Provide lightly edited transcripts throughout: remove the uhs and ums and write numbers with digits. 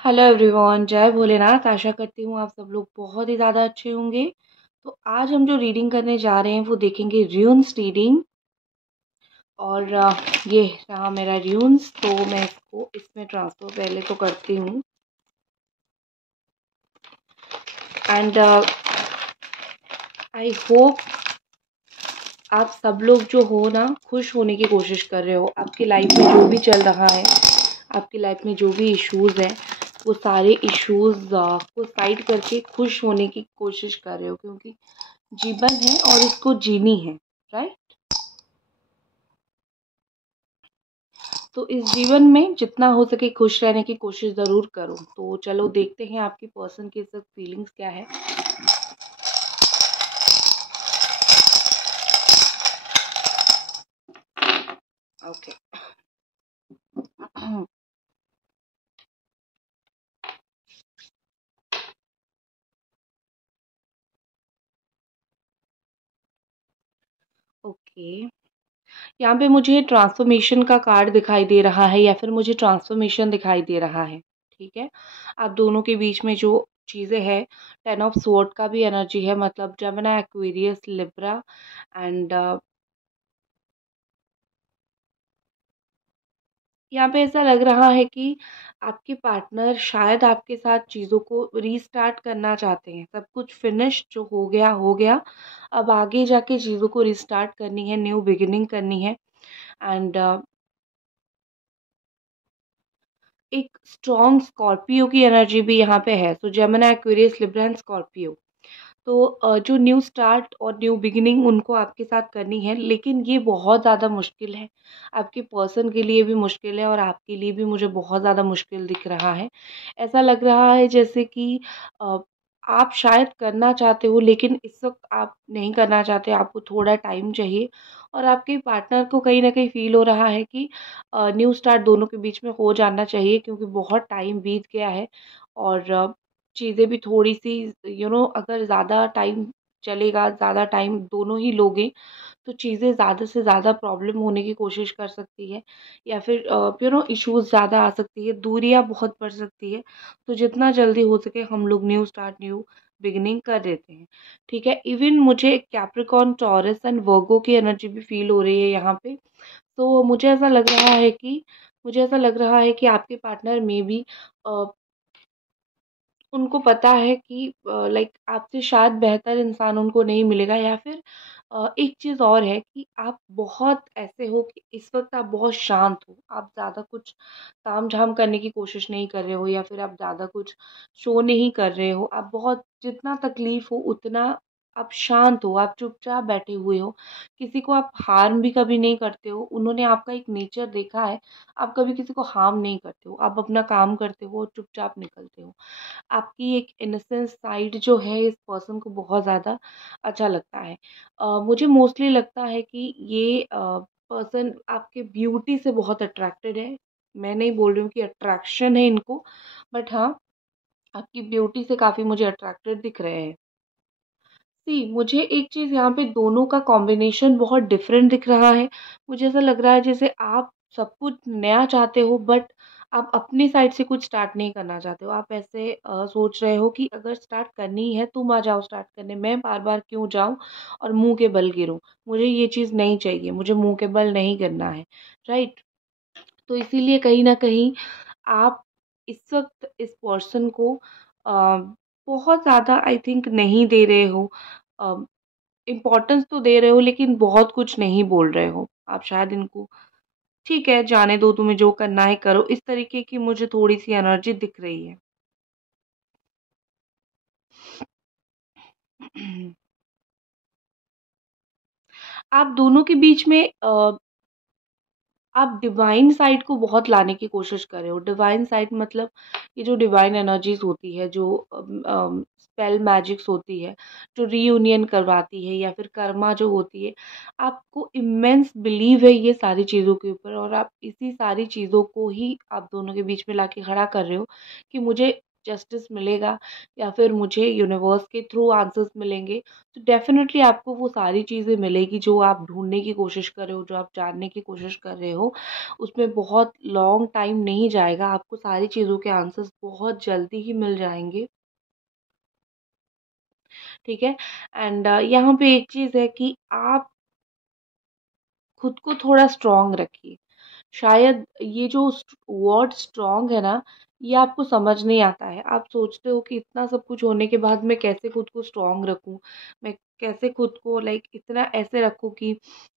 Hello everyone, जय भोलेनाथ। आशा करती हूँ आप सब लोग बहुत ही ज़्यादा अच्छे होंगे। तो आज हम जो रीडिंग करने जा रहे हैं वो देखेंगे र्यून्स रीडिंग। और ये रहा मेरा र्यून्स। तो मैं इसको इसमें ट्रांसफ़र पहले तो करती हूँ। एंड आई होप आप सब लोग जो हो ना खुश होने की कोशिश कर रहे हो। आपकी लाइफ में जो भी चल रहा है, आपकी लाइफ में जो भी इश्यूज़ हैं, वो सारे इश्यूज़ को साइड करके खुश होने की कोशिश कर रहे हो, क्योंकि जीवन है और इसको जीनी है। राइट। तो इस जीवन में जितना हो सके खुश रहने की कोशिश ज़रूर करो। तो चलो देखते हैं आपकी पर्सन की सब फीलिंग्स क्या है। ओके। ओके। यहाँ पे मुझे ट्रांसफॉर्मेशन का कार्ड दिखाई दे रहा है, या फिर मुझे ट्रांसफॉर्मेशन दिखाई दे रहा है। ठीक है। आप दोनों के बीच में जो चीज़ें हैं, 10 ऑफ स्वॉर्ड का भी एनर्जी है, मतलब जेमिनी, एक्वेरियस, लिब्रा। एंड यहाँ पे ऐसा लग रहा है कि आपके पार्टनर शायद आपके साथ चीज़ों को रीस्टार्ट करना चाहते हैं। सब कुछ फिनिश जो हो गया हो गया। अब आगे जाके चीज़ों को रीस्टार्ट करनी है, न्यू बिगिनिंग करनी है। एंड एक स्ट्रॉन्ग स्कॉर्पियो की एनर्जी भी यहाँ पे है। So Gemini, Aquarius, Libra and Scorpio. तो जो न्यू स्टार्ट और न्यू बिगिनिंग उनको आपके साथ करनी है, लेकिन ये बहुत ज़्यादा मुश्किल है। आपके पर्सन के लिए भी मुश्किल है और आपके लिए भी मुझे बहुत ज़्यादा मुश्किल दिख रहा है। ऐसा लग रहा है जैसे कि अ, आप शायद करना चाहते हो, लेकिन इस वक्त आप नहीं करना चाहते, आपको थोड़ा टाइम चाहिए। और आपके पार्टनर को कहीं ना कहीं फील हो रहा है कि न्यू स्टार्ट दोनों के बीच में हो जाना चाहिए, क्योंकि बहुत टाइम बीत गया है। और चीज़ें भी थोड़ी-सी अगर ज़्यादा टाइम चलेगा, ज़्यादा टाइम दोनों ही लोगे, तो चीज़ें ज़्यादा से ज़्यादा प्रॉब्लम होने की कोशिश कर सकती है, या फिर इश्यूज़ ज़्यादा आ सकती है, दूरियाँ बहुत बढ़ सकती है। तो जितना जल्दी हो सके हम लोग न्यू स्टार्ट, न्यू बिगिनिंग कर देते हैं। ठीक है। इवन मुझे कैप्रिकॉर्न, टॉरस एंड वर्गो की एनर्जी भी फ़ील हो रही है यहाँ पे। तो मुझे ऐसा लग रहा है कि आपके पार्टनर में भी अ उनको पता है कि लाइक आपसे शायद बेहतर इंसान उनको नहीं मिलेगा, या फिर एक चीज़ और है कि आप बहुत ऐसे हो कि इस वक़्त आप बहुत शांत हो। आप ज़्यादा कुछ ताम-झाम करने की कोशिश नहीं कर रहे हो, या फिर आप ज़्यादा कुछ शो नहीं कर रहे हो। आप बहुत जितना तकलीफ़ हो उतना आप शांत हो, आप चुपचाप बैठे हुए हो। किसी को आप हार्म भी कभी नहीं करते हो। उन्होंने आपका एक नेचर देखा है, आप कभी किसी को हार्म नहीं करते हो। आप अपना काम करते हो और चुपचाप निकलते हो। आपकी एक इनोसेंस साइड जो है इस पर्सन को बहुत ज़्यादा अच्छा लगता है। मुझे मोस्टली लगता है कि ये पर्सन आपके ब्यूटी से बहुत अट्रैक्टेड है। मैं नहीं बोल रही हूँ कि अट्रैक्शन है इनको, बट हाँ, आपकी ब्यूटी से काफ़ी मुझे अट्रैक्टेड दिख रहे हैं। मुझे एक चीज़ यहाँ पे दोनों का कॉम्बिनेशन बहुत डिफरेंट दिख रहा है। मुझे ऐसा लग रहा है जैसे आप सब कुछ नया चाहते हो, बट आप अपनी साइड से कुछ स्टार्ट नहीं करना चाहते हो। आप ऐसे सोच रहे हो कि अगर स्टार्ट करनी है तुम आ जाओ स्टार्ट करने, मैं बार-बार क्यों जाऊँ और मुँह के बल गिरूँ। मुझे ये चीज़ नहीं चाहिए, मुझे मुँह के बल नहीं गिरना है, राइट? तो इसीलिए कहीं न कहीं आप इस वक़्त इस पर्सन को अ, बहुत ज़्यादा आई थिंक नहीं दे रहे हो। अ, इम्पोर्टेंस तो दे रहे हो, लेकिन बहुत कुछ नहीं बोल रहे हो। आप शायद इनको ठीक है, जाने दो, तुम्हें जो करना है करो, इस तरीके की मुझे थोड़ी-सी एनर्जी दिख रही है। आप दोनों के बीच में आप डिवाइन साइड को बहुत लाने की कोशिश कर रहे हो। डिवाइन साइड मतलब ये जो डिवाइन एनर्जीज़ होती है, जो स्पेल मैजिक्स होती है, जो रीयूनियन करवाती है, या फिर कर्मा जो होती है, आपको इमेंस बिलीव है ये सारी चीज़ों के ऊपर, और आप इसी सारी चीज़ों को ही आप दोनों के बीच में लाके खड़ा कर रहे हो कि मुझे जस्टिस मिलेगा या फिर मुझे यूनिवर्स के थ्रू आंसर्स मिलेंगे, तो डेफ़िनेटली आपको वो सारी चीज़ें मिलेगी जो आप ढूँढने की कोशिश कर रहे हो, जो आप जानने की कोशिश कर रहे हो। उसमें बहुत लॉन्ग टाइम नहीं जाएगा, आपको सारी चीज़ों के आंसर्स बहुत जल्दी ही मिल जाएँगे, ठीक है? एंड यहाँ पे एक चीज़ है कि आप खुद को थोड़ा स्ट्रॉन्ग रखिए। शायद ये जो वर्ड स्ट्रॉन्ग है ना, ये आपको समझ नहीं आता है। आप सोचते हो कि इतना सब कुछ होने के बाद मैं कैसे खुद को स्ट्रॉन्ग रखूँ? मैं कैसे खुद को लाइक इतना ऐसे रखूँ कि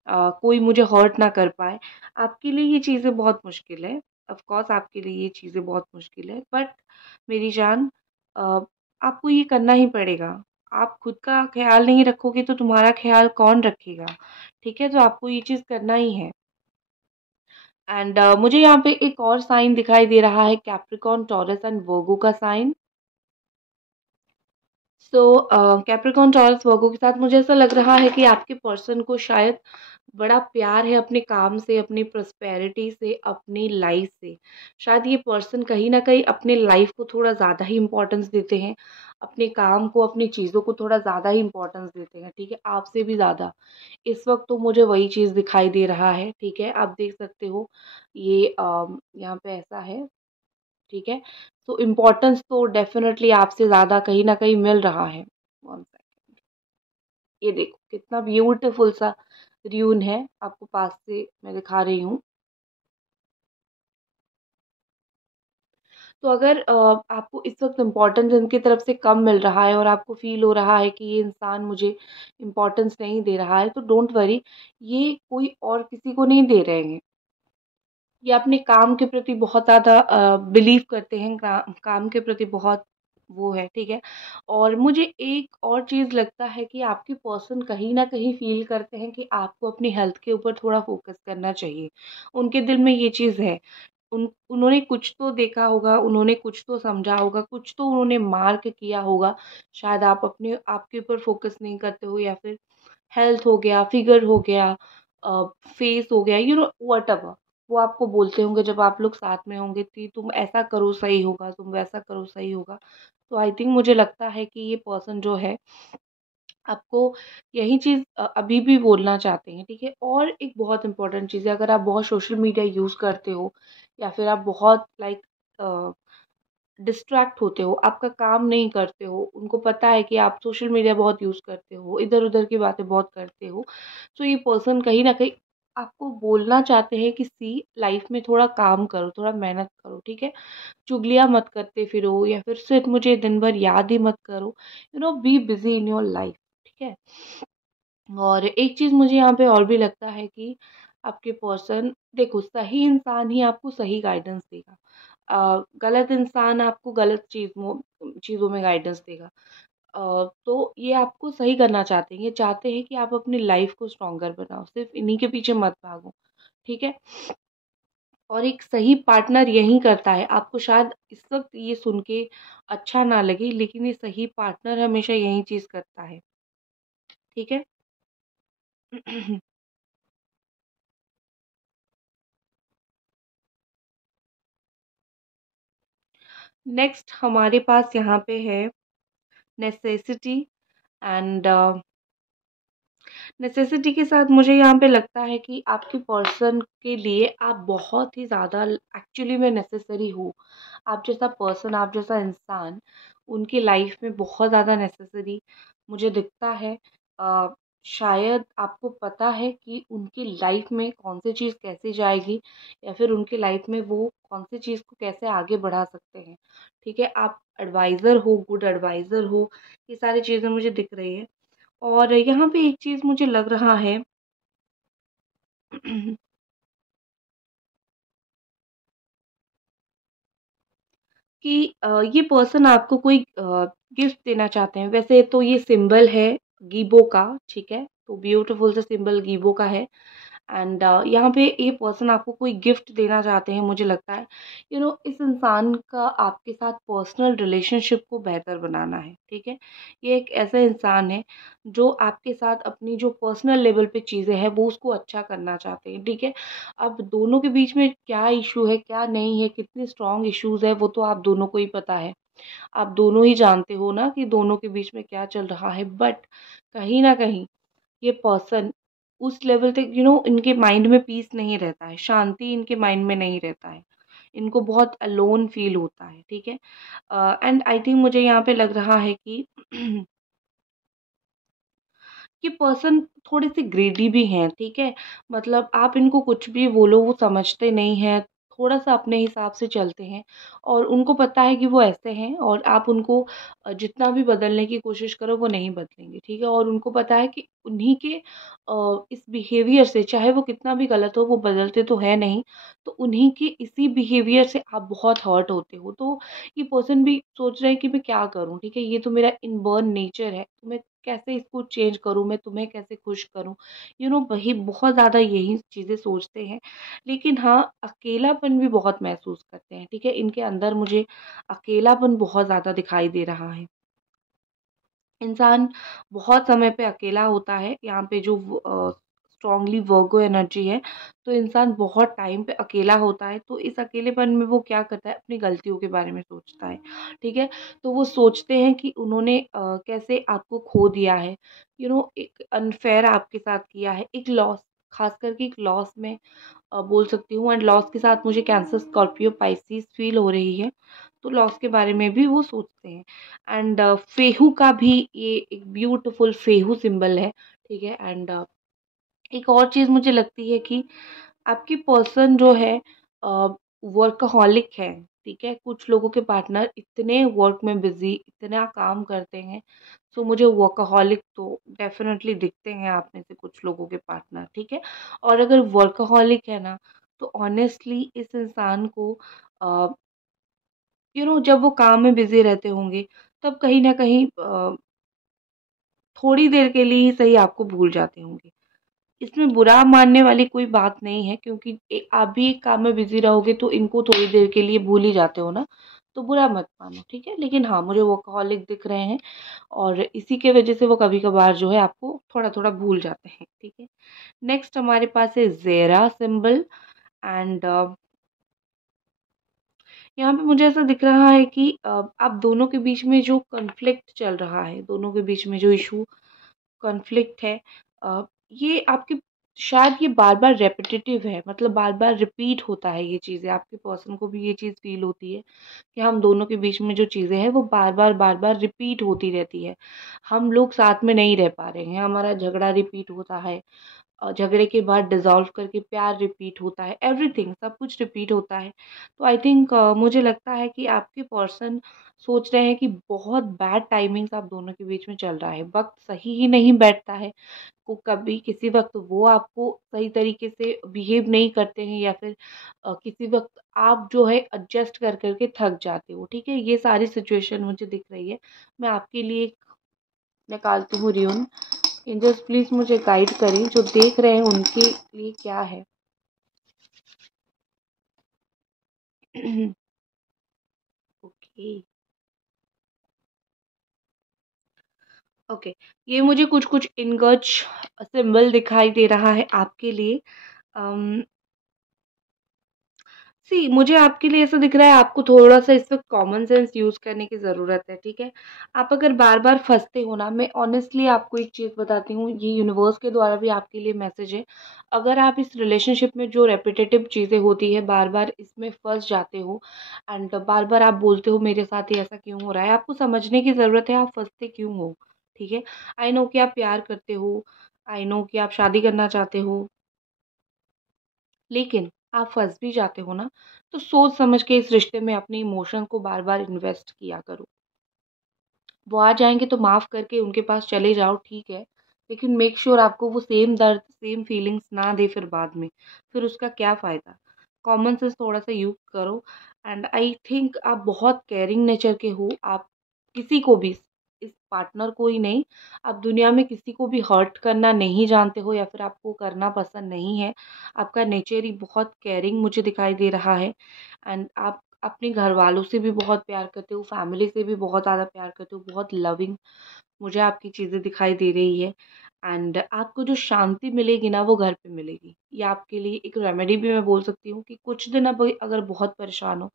कोई मुझे हर्ट ना कर पाए। आपके लिए ये चीज़ें बहुत मुश्किल है। ऑफ़ कोर्स आपके लिए ये चीज़ें बहुत मुश्किल है, बट मेरी जान, अ, आपको ये करना ही पड़ेगा। आप खुद का ख़्याल नहीं रखोगे तो तुम्हारा ख़्याल कौन रखेगा? ठीक है? तो आपको ये चीज़ करना ही है। एंड मुझे यहाँ पे एक और साइन दिखाई दे रहा है, कैप्रिकॉर्न, टॉरस एंड वर्गो का साइन। सो कैप्रिकॉर्न, टॉरस, वर्गो के साथ मुझे ऐसा लग रहा है कि आपके पर्सन को शायद बड़ा प्यार है अपने काम से, अपनी प्रॉस्पेरिटी से, अपनी लाइफ से। शायद ये पर्सन कहीं न कहीं अपने लाइफ को थोड़ा ज़्यादा ही इम्पोर्टेंस देते हैं। अपने काम को, अपनी चीज़ों को थोड़ा ज़्यादा ही इम्पोर्टेंस देते हैं, ठीक है? आपसे भी ज़्यादा। इस वक़्त तो मुझे वही चीज़ दिखाई दे रहा है, ठीक है? आप देख सकते हो ये यहाँ पे ऐसा है, ठीक है? तो इम्पोर्टेंस तो डेफ़िनेटली आपसे ज़्यादा कहीं न कहीं मिल रहा है। 1 सेकंड, ये देखो कितना ब्यूटीफुल सा र्यून है, आपको पास से मैं दिखा रही हूँ। तो अगर आपको इस वक़्त इम्पोर्टेंस इनकी तरफ से कम मिल रहा है और आपको फ़ील हो रहा है कि ये इंसान मुझे इम्पोर्टेंस नहीं दे रहा है, तो डोंट वरी, ये कोई और किसी को नहीं दे रहे हैं। ये अपने काम के प्रति बहुत ज़्यादा बिलीव करते हैं, काम के प्रति बहुत वो है, ठीक है? और मुझे एक और चीज़ लगता है कि आपके पर्सन कहीं न कहीं फ़ील करते हैं कि आपको अपनी हेल्थ के ऊपर थोड़ा फ़ोकस करना चाहिए। उनके दिल में ये चीज़ है। उन्होंने कुछ तो देखा होगा, उन्होंने कुछ तो समझा होगा, कुछ तो उन्होंने मार्क किया होगा। शायद आप अपने आपके ऊपर फ़ोकस नहीं करते हो, या फिर हेल्थ हो गया, फिगर हो गया, फेस हो गया, व्हाटएवर। वो आपको बोलते होंगे जब आप लोग साथ में होंगे कि तुम ऐसा करो सही होगा, तुम वैसा करो सही होगा। तो आई थिंक मुझे लगता है कि ये पर्सन जो है आपको यही चीज़ अभी भी बोलना चाहते हैं, ठीक है? और एक बहुत इम्पोर्टेंट चीज़ है, अगर आप बहुत सोशल मीडिया यूज़ करते हो या फिर आप बहुत लाइक अ, डिस्ट्रैक्ट होते हो, आपका काम नहीं करते हो, उनको पता है कि आप सोशल मीडिया बहुत यूज़ करते हो, इधर-उधर की बातें बहुत करते हो, तो ये पर्सन कहीं न कहीं आपको बोलना चाहते हैं कि सी लाइफ़ में थोड़ा काम करो, थोड़ा मेहनत करो, ठीक है? चुगलियाँ मत करते फिरो या फिर सिर्फ़ मुझे दिन भर याद ही मत करो, be busy in your life, ठीक है? और एक चीज़ मुझे यहाँ पे और भी लगता है कि आपके पर्सन, देखो, सही इंसान ही आपको सही गाइडेंस देगा। गलत इंसान आपको गलत चीज़ों में गाइडेंस देगा। तो ये आपको सही करना चाहते हैं, ये चाहते हैं कि आप अपनी लाइफ़ को स्ट्रॉन्गर बनाओ, सिर्फ़ इन्हीं के पीछे मत भागो, ठीक है? और एक सही पार्टनर यही करता है, आपको शायद इस वक़्त ये सुन के अच्छा ना लगे, लेकिन ये सही पार्टनर हमेशा यही चीज़ करता है, ठीक है? नेक्स्ट हमारे पास यहाँ पे है नेसेसिटी एंड नेसेसिटी के साथ मुझे यहाँ पे लगता है कि आपके पर्सन के लिए आप बहुत ही ज़्यादा एक्चुअली में नेसेसरी हो। आप जैसा पर्सन, आप जैसा इंसान उनकी लाइफ में बहुत ज़्यादा नेसेसरी मुझे दिखता है। अ, शायद आपको पता है कि उनकी लाइफ में कौन सी चीज़ कैसे जाएगी, या फिर उनकी लाइफ में वो कौन सी चीज़ को कैसे आगे बढ़ा सकते हैं। ठीक है? आप एडवाइज़र हो, गुड एडवाइज़र हो, ये सारी चीज़ें मुझे दिख रही हैं। और यहाँ पे एक चीज़ मुझे लग रहा है कि ये पर्सन आपको कोई गिफ्ट देना चाहते हैं। वैसे तो ये सिंबल है गीबो का, ठीक है? तो ब्यूटीफुल सा सिंबल गीबो का है। एंड यहाँ पे ये पर्सन आपको कोई गिफ्ट देना चाहते हैं, मुझे लगता है। इस इंसान का आपके साथ पर्सनल रिलेशनशिप को बेहतर बनाना है, ठीक है? ये एक ऐसा इंसान है जो आपके साथ अपनी जो पर्सनल लेवल पे चीज़ें हैं वो उसको अच्छा करना चाहते हैं, ठीक है? अब दोनों के बीच में क्या इश्यू है, क्या नहीं है, कितने स्ट्रॉन्ग इश्यूज़ है, वो तो आप दोनों को ही पता है। आप दोनों ही जानते हो ना कि दोनों के बीच में क्या चल रहा है, बट कहीं न कहीं ये पर्सन उस लेवल तक इनके माइंड में पीस नहीं रहता है, शांति इनके माइंड में नहीं रहता है। इनको बहुत अलोन फ़ील होता है, ठीक है? एंड आई थिंक मुझे यहाँ पे लग रहा है कि ये पर्सन थोड़े-से ग्रीडी भी हैं, ठीक है? मतलब आप इनको कुछ भी बोलो वो समझते नहीं हैं, थोड़ा-सा अपने हिसाब से चलते हैं और उनको पता है कि वो ऐसे हैं और आप उनको जितना भी बदलने की कोशिश करो वो नहीं बदलेंगे, ठीक है? और उनको पता है कि उन्हीं के इस बिहेवियर से चाहे वो कितना भी गलत हो वो बदलते तो हैं नहीं, तो उन्हीं के इसी बिहेवियर से आप बहुत हर्ट होते हो। तो ये पर्सन भी सोच रहे हैं कि मैं क्या करूँ, ठीक है? ये तो मेरा इनबॉर्न नेचर है, तो मैं कैसे इसको चेंज करूँ, मैं तुम्हें कैसे खुश करूँ? वही बहुत ज़्यादा यही चीज़ें सोचते हैं। लेकिन हाँ, अकेलापन भी बहुत महसूस करते हैं, ठीक है? इनके अंदर मुझे अकेलापन बहुत ज़्यादा दिखाई दे रहा है। इंसान बहुत समय पे अकेला होता है, यहाँ पे जो स्ट्रॉन्गली वर्गो एनर्जी है, तो इंसान बहुत टाइम पे अकेला होता है, तो इस अकेलेपन में वो क्या करता है, अपनी गलतियों के बारे में सोचता है, ठीक है? तो वो सोचते हैं कि उन्होंने कैसे आपको खो दिया है, एक अनफेयर आपके साथ किया है, एक लॉस, खास करके एक लॉस में बोल सकती हूँ एंड लॉस के साथ मुझे कैंसर, स्कॉर्पियो, पाइसेस फ़ील हो रही है, तो लॉस के बारे में भी वो सोचते हैं। एंड फेहू का भी ये एक ब्यूटीफुल फेहू सिंबल है, ठीक है? एंड एक और चीज़ मुझे लगती है कि आपकी पर्सन जो है वर्कहॉलिक है, ठीक है? कुछ लोगों के पार्टनर इतने वर्क में बिज़ी, इतना काम करते हैं, सो मुझे वर्कहॉलिक तो डेफ़िनेटली दिखते हैं आप में से कुछ लोगों के पार्टनर, ठीक है? और अगर वर्कहॉलिक है ना, तो ऑनेस्टली इस इंसान को अ, जब वो काम में बिज़ी रहते होंगे, तब कहीं न कहीं थोड़ी देर के लिए ही सही आपको भूल जाते होंगे। इसमें बुरा मानने वाली कोई बात नहीं है क्योंकि आप भी एक काम में बिज़ी रहोगे तो इनको थोड़ी देर के लिए भूल ही जाते हो ना, तो बुरा मत मानो, ठीक है? लेकिन हाँ, मुझे वर्कहॉलिक दिख रहे हैं और इसी की वज़ह से वो कभी-कभार जो है आपको थोड़ा-थोड़ा भूल जाते हैं, ठीक है? नेक्स्ट हमारे पास है ज़ेरा सिंबल एंड यहाँ पे मुझे ऐसा दिख रहा है कि आप दोनों के बीच में जो कॉन्फ्लिक्ट चल रहा है, दोनों के बीच में जो इश्यू कॉन्फ्लिक्ट है, ये आपके शायद ये बार-बार रेपिटिटिव है, मतलब बार-बार रिपीट होता है ये चीज़ें, आपके पर्सन को भी ये चीज़ फ़ील होती है कि हम दोनों के बीच में जो चीज़ें हैं वो बार-बार रिपीट होती रहती है। हम लोग साथ में नहीं रह पा रहे हैं, हमारा झगड़ा रिपीट होता है, झगड़े के बाद डिज़ॉल्व करके प्यार रिपीट होता है, एवरीथिंग सब कुछ रिपीट होता है। तो आई थिंक मुझे लगता है कि आपके पर्सन सोच रहे हैं कि बहुत बैड टाइमिंग्स आप दोनों के बीच में चल रहा है, वक़्त सही ही नहीं बैठता है। को कभी किसी वक़्त वो आपको सही तरीके से बिहेव नहीं करते हैं या फिर किसी वक़्त आप जो है एडजस्ट कर के थक जाते हो, ठीक है? ये सारी सिचुएशन मुझे दिख रही है। मैं आपके लिए एक निकालती हूँ र्यून। एंजल्स प्लीज़ मुझे गाइड करें, जो देख रहे हैं उनके लिए क्या है? Okay, okay. ये मुझे कुछ-कुछ इनगज सिंबल दिखाई दे रहा है आपके लिए। अम मुझे आपके लिए ऐसा दिख रहा है आपको थोड़ा-सा इस वक़्त कॉमन सेंस यूज़ करने की ज़रूरत है, ठीक है? आप अगर बार-बार फँसते हो ना, मैं ऑनेस्टली आपको एक चीज़ बताती हूँ, ये यूनिवर्स के द्वारा भी आपके लिए मैसेज है। अगर आप इस रिलेशनशिप में जो रेपिटेटिव चीज़ें होती हैं, बार-बार इसमें फँस जाते हो एंड बार-बार आप बोलते हो मेरे साथ ही ऐसा क्यों हो रहा है? आपको समझने की ज़रूरत है आप फँसते क्यों हो, ठीक है? आई नो कि आप प्यार करते हो, आई नो कि आप शादी करना चाहते हो, लेकिन आप फँस भी जाते हो ना, तो सोच समझ के इस रिश्ते में अपने इमोशन को बार-बार इन्वेस्ट किया करो। वो आ जाएँगे तो माफ़ करके उनके पास चले जाओ, ठीक है, लेकिन मेक श्योर आपको वो सेम दर्द, सेम फीलिंग्स ना दे फिर बाद में, फिर उसका क्या फ़ायदा? कॉमन सेंस थोड़ा-सा यूज़ करो एंड आई थिंक आप बहुत केयरिंग नेचर के हो, आप किसी को भी, इस पार्टनर को ही नहीं, आप दुनिया में किसी को भी हर्ट करना नहीं जानते हो या फिर आपको करना पसंद नहीं है। आपका नेचर ही बहुत केयरिंग मुझे दिखाई दे रहा है एंड आप अपने घरवालों से भी बहुत प्यार करते हो, फैमिली से भी बहुत ज़्यादा प्यार करते हो, बहुत लविंग मुझे आपकी चीज़ें दिखाई दे रही है। एंड आपको जो शांति मिलेगी ना वो घर पे मिलेगी। ये आपके लिए एक रेमेडी भी मैं बोल सकती हूँ कि कुछ दिन अब अगर बहुत परेशान हो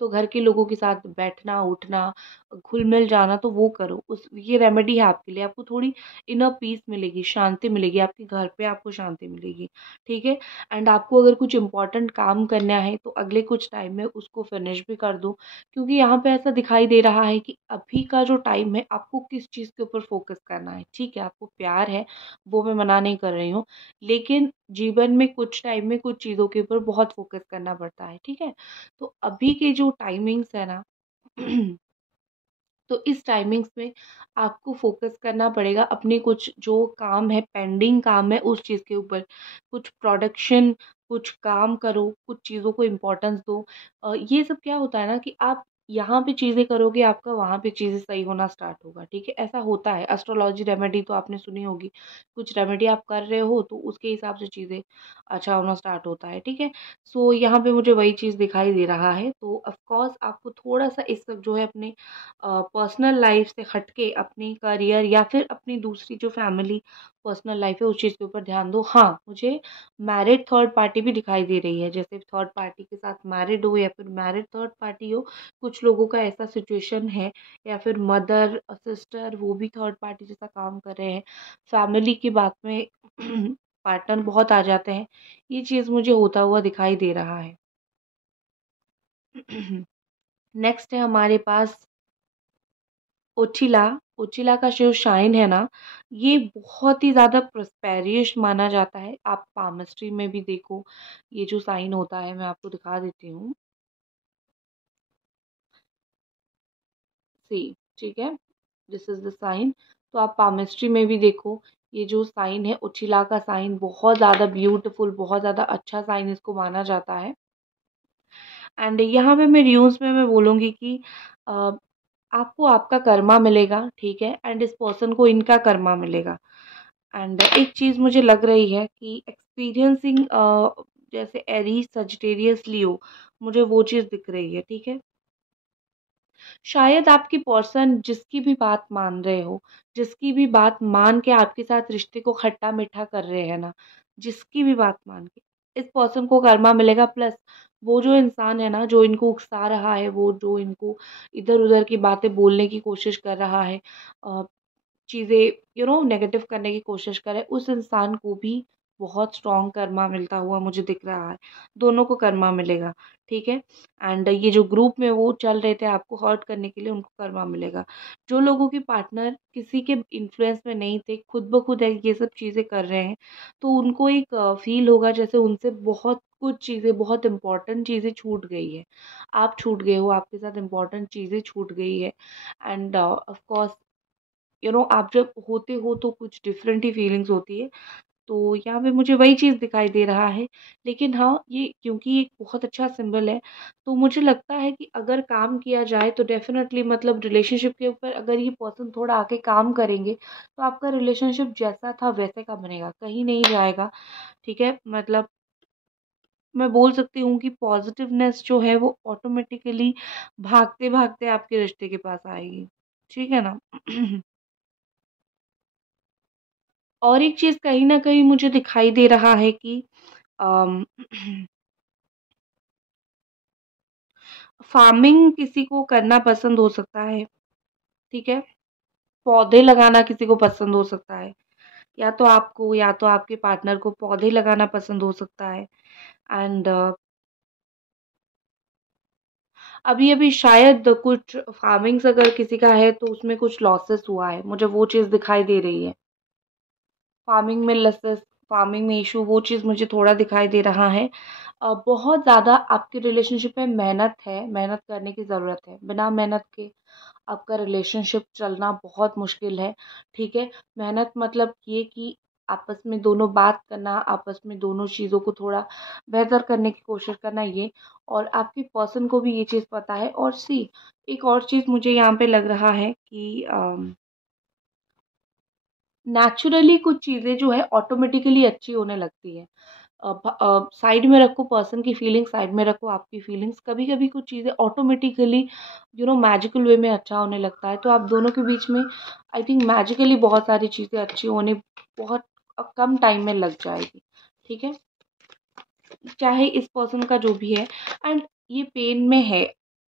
तो घर के लोगों के साथ बैठना, उठना, घुल-मिल जाना तो वो करो। उस ये रेमेडी है आपके लिए। आपको थोड़ी इनर पीस मिलेगी, शांति मिलेगी, आपके घर पे आपको शांति मिलेगी, ठीक है? एंड आपको अगर कुछ इम्पोर्टेंट काम करना है तो अगले कुछ टाइम में उसको फिनिश भी कर दो, क्योंकि यहाँ पे ऐसा दिखाई दे रहा है कि अभी का जो टाइम है आपको किस चीज़ के ऊपर फोकस करना है। ठीक है, आपको प्यार है, वो मैं मना नहीं कर रही हूँ, लेकिन जीवन में कुछ टाइम में कुछ चीज़ों के ऊपर बहुत फोकस करना पड़ता है, ठीक है? तो अभी के जो टाइमिंग्स है ना तो इस टाइमिंग्स में आपको फ़ोकस करना पड़ेगा अपने कुछ जो काम है, पेंडिंग काम है उस चीज़ के ऊपर। कुछ प्रोडक्शन, कुछ काम करो, कुछ चीज़ों को इम्पोर्टेंस दो। ये सब क्या होता है ना कि आप यहाँ पे चीज़ें करोगे, आपका वहाँ पे चीज़ें सही होना स्टार्ट होगा, ठीक है? ऐसा होता है, एस्ट्रोलॉजी रेमेडी तो आपने सुनी होगी। कुछ रेमेडी आप कर रहे हो तो उसके हिसाब से चीज़ें अच्छा होना स्टार्ट होता है, ठीक है? सो यहाँ पे मुझे वही चीज़ दिखाई दे रहा है, तो ऑफ़ कोर्स आपको थोड़ा-सा इस वक़्त जो है अपने पर्सनल लाइफ से हटके अपनी करियर या फिर अपनी दूसरी जो फैमिली पर्सनल लाइफ है उस चीज़ के ऊपर ध्यान दो। हाँ, मुझे मैरिड थर्ड पार्टी भी दिखाई दे रही है, जैसे थर्ड पार्टी के साथ मैरिड हो या फिर मैरिड थर्ड पार्टी हो, कुछ लोगों का ऐसा सिचुएशन है या फिर मदर, सिस्टर वो भी थर्ड पार्टी जैसा काम कर रहे हैं। फैमिली की बात में पार्टनर बहुत आ जाते हैं, ये चीज़ मुझे होता हुआ दिखाई दे रहा है। नेक्स्ट है हमारे पास ओचिला। ओचिला का जो शाइन है ना, ये बहुत ही ज़्यादा प्रॉस्पेरियस माना जाता है। आप पामस्ट्री में भी देखो, ये जो साइन होता है मैं आपको दिखा देती हूँ। सी, ठीक है? This is the sign. तो आप पामस्ट्री में भी देखो, ये जो साइन है ओचिला का साइन बहुत ज़्यादा ब्यूटीफुल, बहुत ज़्यादा अच्छा साइन इसको माना जाता है। एंड यहाँ पे मैं न्यूज़ में मैं बोलूँगी कि अ, आपको आपका कर्मा मिलेगा, ठीक है? एंड इस पर्सन को इनका कर्मा मिलेगा। एंड एक चीज़ मुझे लग रही है कि एक्सपीरियंसिंग जैसे एरीज, सजिटेरियस, लियो, मुझे वो चीज़ दिख रही है, ठीक है? शायद आपकी पर्सन जिसकी भी बात मान रहे हो, जिसकी भी बात मान के आपके साथ रिश्ते को खट्टा-मीठा कर रहे हैं ना, जिसकी भी बात मान के, इस पर्सन को कर्मा मिलेगा। प्लस वो जो इंसान है ना, जो इनको उकसा रहा है, वो जो इनको इधर-उधर की बातें बोलने की कोशिश कर रहा है, अ, चीज़ें नेगेटिव करने की कोशिश करे, उस इंसान को भी बहुत स्ट्रॉन्ग कर्मा मिलता हुआ मुझे दिख रहा है। दोनों को कर्मा मिलेगा, ठीक है? एंड ये जो ग्रुप में वो चल रहे थे आपको हर्ट करने के लिए, उनको कर्मा मिलेगा। जो लोगों के पार्टनर किसी के इन्फ्लुएंस में नहीं थे, खुद ब खुद ये सब चीज़ें कर रहे हैं, तो उनको एक फ़ील होगा जैसे उनसे बहुत कुछ चीज़ें, बहुत इम्पोर्टेंट चीज़ें छूट गई है। आप छूट गए हो, आपके साथ इम्पोर्टेंट चीज़ें छूट गई है। एंड ऑफ कोर्स आप जब होते हो तो कुछ डिफरेंट ही फीलिंग्स होती है। तो यहाँ पे मुझे वही चीज़ दिखाई दे रहा है। लेकिन हाँ, ये क्योंकि एक बहुत अच्छा सिंबल है, तो मुझे लगता है कि अगर काम किया जाए तो डेफ़िनेटली मतलब रिलेशनशिप के ऊपर अगर ये पर्सन थोड़ा आके काम करेंगे, तो आपका रिलेशनशिप जैसा था वैसे का बनेगा, कहीं नहीं जाएगा, ठीक है? मतलब मैं बोल सकती हूँ कि पॉज़िटिवनेस जो है वो ऑटोमैटिकली भागते-भागते आपके रिश्ते के पास आएगी। ठीक है ना? और एक चीज़ कहीं न कहीं मुझे दिखाई दे रहा है कि अम, फार्मिंग किसी को करना पसंद हो सकता है, ठीक है? पौधे लगाना किसी को पसंद हो सकता है, या तो आपको या तो आपके पार्टनर को पौधे लगाना पसंद हो सकता है। एंड अभी-अभी शायद कुछ फार्मिंग्स अगर किसी का है तो उसमें कुछ लॉसेस हुआ है, मुझे वो चीज़ दिखाई दे रही है। फार्मिंग में लसेस, फार्मिंग में इश्यू, वो चीज़ मुझे थोड़ा दिखाई दे रहा है। बहुत ज़्यादा आपके रिलेशनशिप में मेहनत है, मेहनत करने की ज़रूरत है। बिना मेहनत के आपका रिलेशनशिप चलना बहुत मुश्किल है, ठीक है? मेहनत मतलब ये कि आपस में दोनों बात करना, आपस में दोनों चीज़ों को थोड़ा बेहतर करने की कोशिश करना, ये। और आपके पर्सन को भी ये चीज़ पता है। और एक और चीज़ मुझे यहाँ पे लग रहा है कि नेचुरली कुछ चीज़ें जो है ऑटोमेटिकली अच्छी होने लगती है। साइड में रखो पर्सन की फीलिंग्स, साइड में रखो आपकी फीलिंग्स। कभी कभी कुछ चीज़ें ऑटोमेटिकली मैजिकल वे में अच्छा होने लगता है, तो आप दोनों के बीच में आई थिंक मैजिकली बहुत सारी चीज़ें अच्छी होने बहुत कम टाइम में लग जाएगी। ठीक है, चाहे इस पर्सन का जो भी है। एंड ये पेन में है,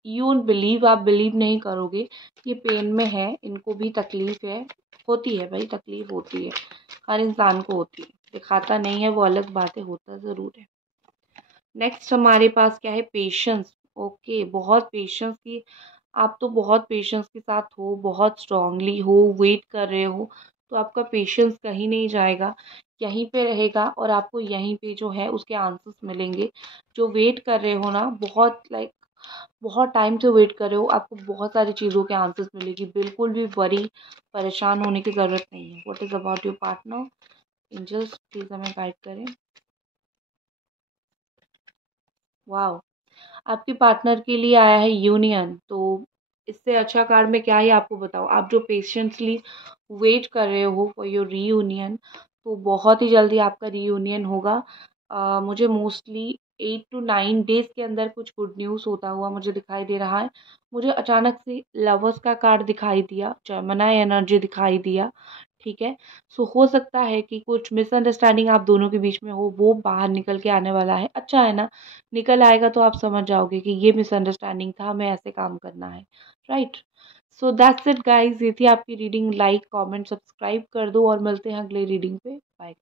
यू वोंट बिलीव, आप बिलीव नहीं करोगे, ये पेन में है, इनको भी तकलीफ है, होती है भाई, तकलीफ होती है, हर इंसान को होती है, दिखाता नहीं है वो अलग बात है, होता ज़रूर है। नेक्स्ट हमारे पास क्या है, पेशेंस। ओके, बहुत पेशेंस की, आप तो बहुत पेशेंस के साथ हो, बहुत स्ट्रांगली हो, वेट कर रहे हो, तो आपका पेशेंस कहीं नहीं जाएगा, यहीं पे रहेगा, और आपको यहीं पे जो है उसके आंसर्स मिलेंगे। जो वेट कर रहे हो ना, बहुत बहुत टाइम से वेट कर रहे हो, आपको बहुत सारी चीज़ों के आंसर्स मिलेगी, बिल्कुल भी वरी परेशान होने की ज़रूरत नहीं है। What is about your partner, angels please हमें गाइड करें। वाओ, आपके पार्टनर के लिए आया है यूनियन, तो इससे अच्छा कार्ड में क्या ही आपको बताओ। आप जो पेशेंटली वेट कर रहे हो फॉर योर रीयूनियन, तो बहुत ही जल्दी आपका रीयूनियन होगा। मुझे मोस्टली 8 to 9 डेज के अंदर कुछ गुड न्यूज़ होता हुआ मुझे दिखाई दे रहा है। मुझे अचानक से लवर्स का कार्ड दिखाई दिया, जेमिनी एनर्जी दिखाई दिया। ठीक है, सो हो सकता है कि कुछ मिसअंडरस्टैंडिंग आप दोनों के बीच में हो, वो बाहर निकल के आने वाला है। अच्छा है ना, निकल आएगा तो आप समझ जाओगे कि ये मिसअंडरस्टैंडिंग था, हमें ऐसे काम करना है, right. So that's it guys, ये थी आपकी रीडिंग। लाइक कमेंट सब्सक्राइब कर दो और मिलते हैं अगले रीडिंग पे। बाय।